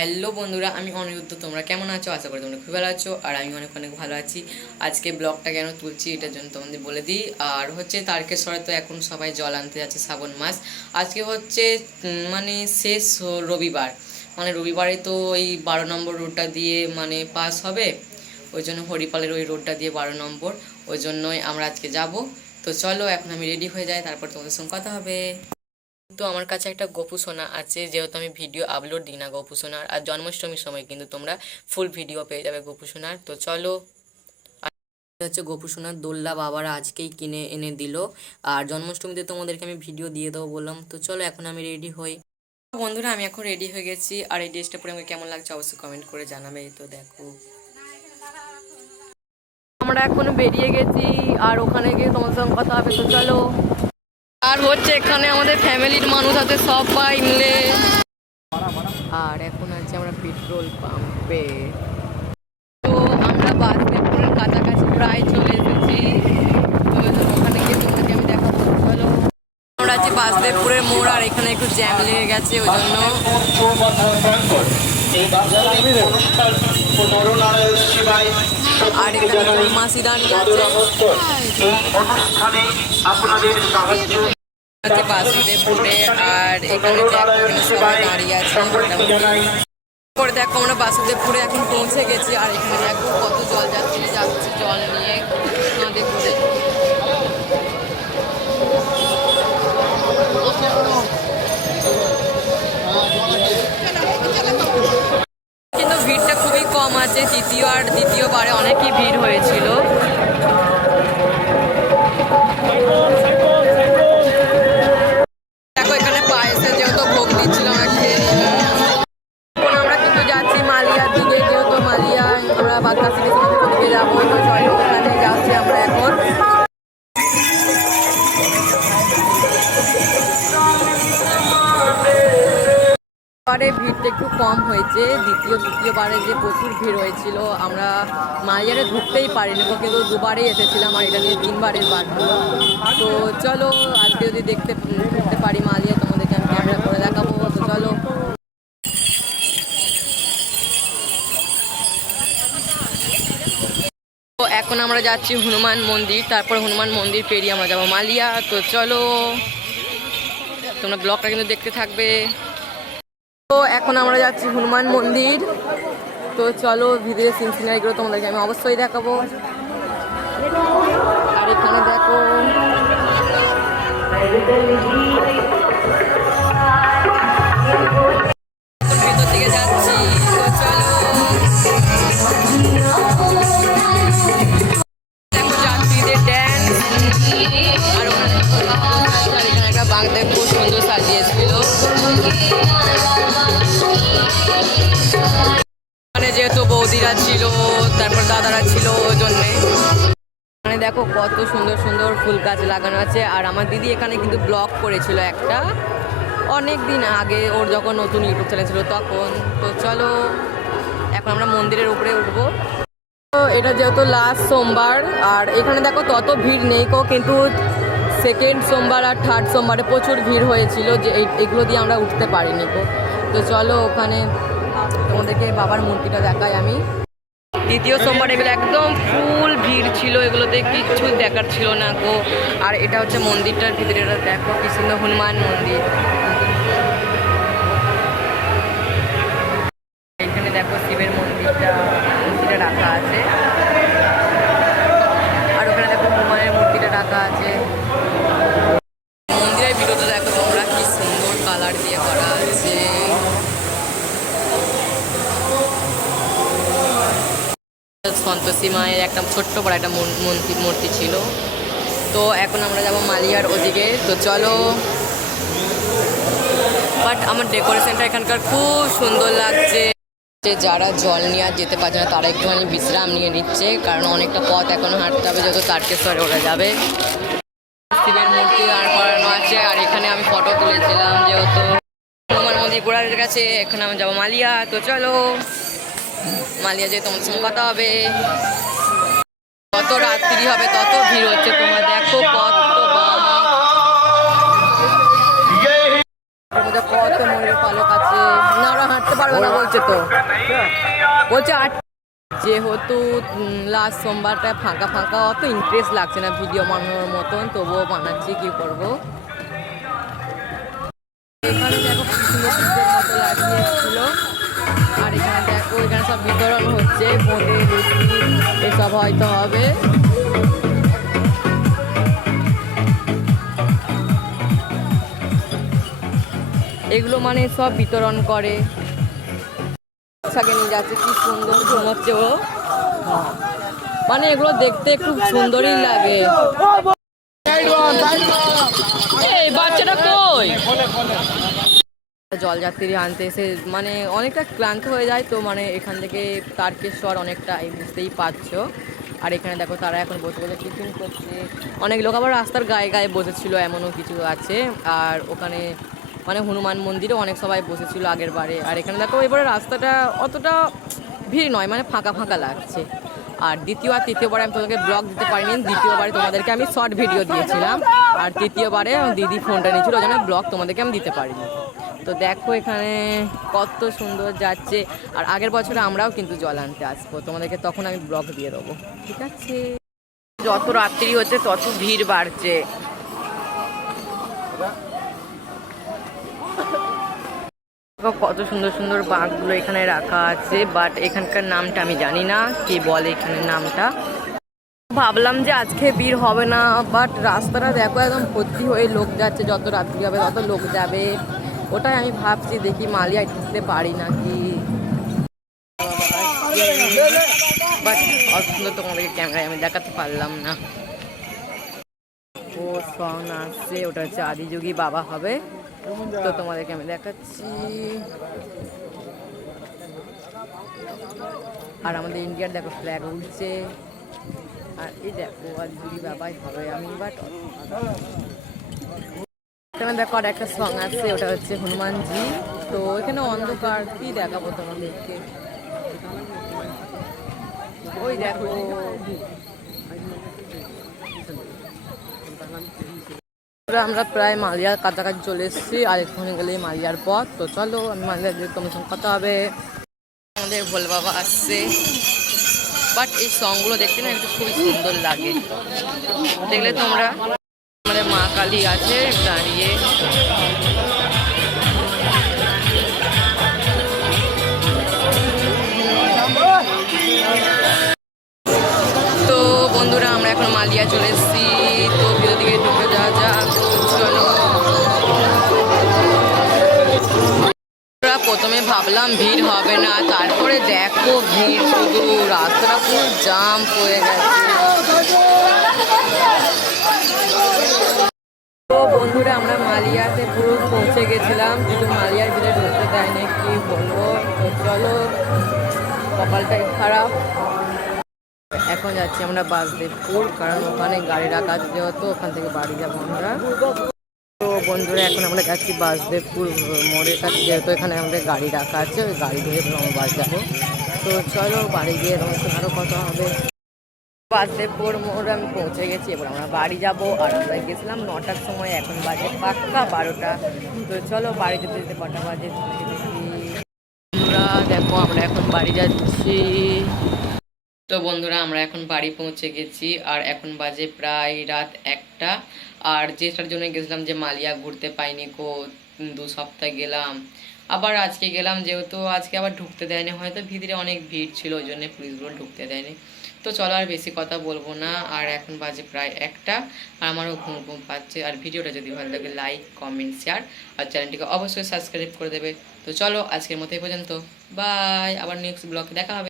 Hello বন্ধুরা, আমি অনিরুদ্ধ। তোমরা কেমন আছো? আশা করি তোমরা খুব ভালো আছো, আর আমি অনেক অনেক ভালো আছি। আজকে ব্লগটা কেন তুলছি এটার জন্য তোমাদের বলে দিই। আর হচ্ছে তারকেশ্বরে তো এখন সবাই জল আনতে যাচ্ছে, শ্রাবণ মাস। আজকে হচ্ছে মানে শেষ রবিবার, মানে রবিবারে তো ওই 12 নম্বর রোডটা দিয়ে মানে পাস হবে। ওই জন্য হরিপালের ওই রোডটা দিয়ে 12 নম্বর, ওই জন্যই আমরা আজকে যাব। তো চলো এখন আমি রেডি হয়ে যাই, তারপর তোমাদের সঙ্গে কথা হবে। তো আমার কাছে একটা গোপু সোনা আছে, যেহেতু আমি ভিডিও আপলোড দিই না গোপু সোনার। আর জন্মাষ্টমীর সময় কিন্তু তোমরা ফুল ভিডিও পেয়ে যাবে গোপু সোনার। তো চলো, এটা হচ্ছে গোপু সোনার দোল্লা, বাবারা আজকেই কিনে এনে দিল। আর জন্মাষ্টমীতে তোমাদেরকে আমি ভিডিও দিয়ে দেবো বললাম। তো চলো এখন আমি রেডি হই। বন্ধুরা, আমি এখন রেডি হয়ে গেছি, আর এই ড্রেসটা পরে আমাকে কেমন লাগছে অবশ্যই কমেন্ট করে জানাবে। তো দেখো, আমরা এখন বেরিয়ে গেছি, আর ওখানে গিয়ে তোমার সঙ্গে কথা হবে। তো চলো। আর হচ্ছে এখানে আমাদের ফ্যামিলির মানুষ আছে সবাই মিলে। আর এখন আছে আমরা পেট্রোল পাম্পে। তো আমরা বাসদেবপুরের কাছাকাছি প্রায় চলে এসেছি। তো ওখানে গিয়ে তোমাকে আমি দেখাবো। চলো, আমরা আছি বাসদেবপুরের মোড়, আর এখানে একটু জ্যাম লেগে গেছে, ওই জন্য। আর এখানে মাসি দাঁড়িয়ে আছে। বাসুদেবপুরে, আর এখানে সবাই দাঁড়িয়ে আছে করে। দেখো আমরা বাসুদেবপুরে এখন পৌঁছে গেছি, আর এখানে দেখো কত জল যাত্রী যাচ্ছে জল নিয়ে নদী ঘুরে। কিন্তু ভিড়টা খুবই কম আছে, দ্বিতীয়বারে অনেকই ভিড় হয়েছিল। দেখো এখানে পায়েসে যেহেতু ভোগ দিচ্ছিল আমাকে। এখন আমরা কিন্তু যাচ্ছি মালিয়ার দিকে, যেহেতু মালিয়ায় আমরা বাগদাসি দিকে যাবো। তো চলো, ওখানে যাচ্ছি আমরা এখন। এবারে ভিড়টা একটু কম হয়েছে, তৃতীয়বারে যে প্রচুর ভিড় হয়েছিল, আমরা মালিয়ারে ঢুকতেই পারিনি, কিন্তু দুবারই এসেছিলাম, আর এটা নিয়ে 3বারের বার হলো। তো চলো, আজকে যদি দেখতে পারি মালিয়া, তোমাদেরকে আমি ক্যামেরা করে দেখাবো। তো চলো। তো এখন আমরা যাচ্ছি হনুমান মন্দির, তারপর হনুমান মন্দির পেরিয়ে আমরা যাবো মালিয়া। তো চলো, তোমরা ব্লগটা কিন্তু দেখতে থাকবে। তো এখন আমরা যাচ্ছি হনুমান মন্দির। তো চলো, ভিডিও সিনারিগুলো তোমাদেরকে আমি অবশ্যই দেখাবো। আর এখানে দেখো ভেতর দিকে যাচ্ছি। তো চলো, দেখো যাত্রীদের ড্যান্স। আর এখানে একটা বাগদা খুব সুন্দর সাজিয়েছিল। মানে যেহেতু বৌদিরা ছিল, তারপর দাদারা ছিল, ওই জন্যে মানে দেখো কত সুন্দর সুন্দর ফুল গাছ লাগানো আছে। আর আমার দিদি এখানে কিন্তু ব্লগ করেছিল একটা, অনেক দিন আগে, ওর যখন নতুন ইউটিউব চ্যানেল ছিল তখন। তো চলো, এখন আমরা মন্দিরের উপরে উঠবো। তো এটা যেহেতু লাস্ট সোমবার, আর এখানে দেখো তত ভিড় নেই কো, কিন্তু সেকেন্ড সোমবার আর থার্ড সোমবারে প্রচুর ভিড় হয়েছিল, যে এগুলো দিয়ে আমরা উঠতে পারিনি কো। তো চলো, ওখানে তোমাদেরকে বাবার মূর্তিটা দেখাই আমি। দ্বিতীয় সোমবার এগুলো একদম ফুল ভিড় ছিল, এগুলোতে কিচ্ছু দেখার ছিল না গো। আর এটা হচ্ছে মন্দিরটার ভিতরে, দেখো কি সুন্দর হনুমান মন্দির। এখানে দেখো শিবের মন্দিরটা রাখা আছে, আর ওখানে দেখো হনুমানের মূর্তিটা রাখা আছে। মন্দিরের ভিতরটা দেখো তোমরা, কি সুন্দর কালার দিয়ে করা আছে। সন্তোষী মায়ের একটা ছোট্ট বড় একটা মূর্তি ছিল। তো এখন আমরা যাব মালিয়ার ওদিকে। তো চলো, বাট আমার ডেকোরেশনটা এখানকার খুব সুন্দর লাগছে। যারা জল নিয়ে আর যেতে পারছে না, তারা একটুখানি বিশ্রাম নিয়ে নিচ্ছে, কারণ অনেকটা পথ এখনো হাঁটতে হবে, যেহেতু তারকেশ্বরে ওরা যাবে। শিবের মূর্তি আর করানো আছে, আর এখানে আমি ফটো তুলেছিলাম, যেহেতু হনুমান মন্দির ঘোরার কাছে। এখানে আমি যাবো মালিয়া। তো চলো, মালিয়া যেয়ে তোমার সঙ্গে কথা হবে। যত রাত্রি হবে তত ভিড় হচ্ছে, তোমরা দেখো কত। এর মধ্যে কত ময়ূর পালক আছে, না ওরা হাঁটতে পারবে না বলছে, তো বলছে যেহেতু লাস্ট সোমবারটা ফাঁকা ফাঁকা, অত ইন্টারেস্ট লাগছে না ভিডিও বানানোর মতন, তবুও বানাচ্ছি, কি করবো। এখানে দেখো মতো লাগিয়েছিল, আর এখানে দেখো এখানে সব বিতরণ হচ্ছে, বোঁদে লুচি এসব হয়তো হবে। এগুলো মানে সব বিতরণ করে, নিয়ে যাচ্ছে, কি সুন্দর ঘুমোচ্ছে ও, মানে এগুলো দেখতে খুব সুন্দরই লাগে। এই বাচ্চাটা কই, জলযাত্রী আনতে এসে মানে অনেকটা ক্লান্ত হয়ে যায়, তো মানে এখান থেকে তারকেশ্বর অনেকটা বুঝতেই পারছো। আর এখানে দেখো তারা এখন বসে বসে টিফিন করছে, অনেক লোক আবার রাস্তার গায়ে গায়ে বসেছিল, এমনও কিছু আছে। আর ওখানে মানে হনুমান মন্দিরে অনেক সবাই বসেছিল আগের বারে। আর এখানে দেখো এবারে রাস্তাটা অতটা ভিড় নয়, মানে ফাঁকা ফাঁকা লাগছে। আর দ্বিতীয় আর তৃতীয়বারে আমি তোমাদেরকে ব্লগ দিতে পারিনি, দ্বিতীয়বারে তোমাদেরকে আমি শর্ট ভিডিও দিয়েছিলাম, আর তৃতীয়বারে দিদি ফোনটা নিয়েছিল, ওই জন্য ব্লগ তোমাদেরকে আমি দিতে পারিনি। তো দেখো এখানে কত সুন্দর যাচ্ছে, আর আগের বছরে আমরাও কিন্তু জল আনতে আসবো, তোমাদেরকে তখন আমি ব্লগ দিয়ে দেবো, ঠিক আছে। যত রাত্রি হচ্ছে তত ভিড় বাড়ছে। কত সুন্দর সুন্দর বাঘগুলো এখানে রাখা আছে, বাট এখানকার নামটা আমি জানি না, কে বলে এখানে নামটা। ভাবলাম যে আজকে ভিড় হবে না, বাট রাস্তাটা দেখো একদম ভর্তি হয়ে লোক যাচ্ছে, যত রাত্রি হবে তত লোক যাবে, ওটাই আমি ভাবছি, দেখি মালিয়া ঢুকতে পারি নাকি। বাট অত সুন্দর তোমাদেরকে ক্যামেরায় আমি দেখাতে পারলাম না। ও সং আসছে, ওটা হচ্ছে আদিযোগী বাবা হবে, তো তোমাদেরকে আমি দেখাচ্ছি। আর আমাদের ইন্ডিয়ার দেখো ফ্ল্যাগ উঠছে, আর এই দেখো আদিযোগী বাবাই হবে আমি, বাট এখানে দেখো আর একটা সং আছে, ওটা হচ্ছে হনুমানজি। তো এখানে অন্ধকার, কি দেখাবো তোমাদেরকে, ওই দেখো আমরা প্রায় মালিয়ার কাছাকাছি চলে এসেছি, আর একটুখানি গেলেই মালিয়ার পথ। তো চলো আমি মালিয়ার দিয়ে তোমার সঙ্গে কথা হবে। আমাদের ভোলে বাবা আসছে, বাট এই সংগুলো দেখতে না একটু খুবই সুন্দর লাগে, দেখলে তোমরা। আমাদের মা কালী আছে দাঁড়িয়ে, তো বন্ধুরা আমরা এখন মালিয়া চলে এসেছি, তো ভিতর দিকে ঢুকে যাওয়া যাক, চলো। প্রথমে ভাবলাম ভিড় হবে না, তারপরে দেখো ভিড়, শুধু রাস্তাটা পুরো জাম হয়ে গেছে। তো বন্ধুরা আমরা মালিয়াতে পুরো পৌঁছে গেছিলাম, কিন্তু মালিয়ার ভিতরে ঢুকতে দেয় না, কি বলবো। তো চলো, কপালটাই খারাপ। এখন যাচ্ছি আমরা বাসদেবপুর, কারণ ওখানে গাড়ি রাখা আছে, যেহেতু ওখান থেকে বাড়ি যাবো আমরা। তো বন্ধুরা এখন আমরা যাচ্ছি বাসদেবপুর মোড়ের কাছে, যেহেতু এখানে আমাদের গাড়ি রাখা আছে, ওই গাড়ি ধরে আমরা বাড়ি যাবো। তো চলো বাড়ি গিয়ে তোমার আরও কথা হবে। বাসদেবপুর মোড় আমি পৌঁছে গেছি, এবার আমরা বাড়ি যাবো। আর আমরা গেছিলাম 9টার সময়, এখন বাজে পাক্কা 12টা। তো চলো বাড়ি যেতে যেতে কটা বাজে দেখি। আমরা দেখো আমরা এখন বাড়ি যাচ্ছি। তো বন্ধুরা আমরা এখন বাড়ি পৌঁছে গেছি, আর এখন বাজে প্রায় রাত 1টা। আর যেটার জন্য গেছিলাম যে মালিয়া ঘুরতে পাইনি কো, 2 সপ্তাহ গেলাম, আবার আজকে গেলাম, যেহেতু আজকে আবার ঢুকতে দেয়নি, হয়তো ভিতরে অনেক ভিড় ছিল, ওই জন্য পুলিশগুলো ঢুকতে দেয়নি। তো চলো আর বেশি কথা বলবো না, আর এখন বাজে প্রায় 1টা, আর আমারও ঘুম ঘুম পাচ্ছে। আর ভিডিওটা যদি ভালো লাগে লাইক কমেন্ট শেয়ার, আর চ্যানেলটিকে অবশ্যই সাবস্ক্রাইব করে দেবে। তো চলো আজকের মতো এই পর্যন্ত, বাই, আবার নেক্সট ব্লগে দেখা হবে।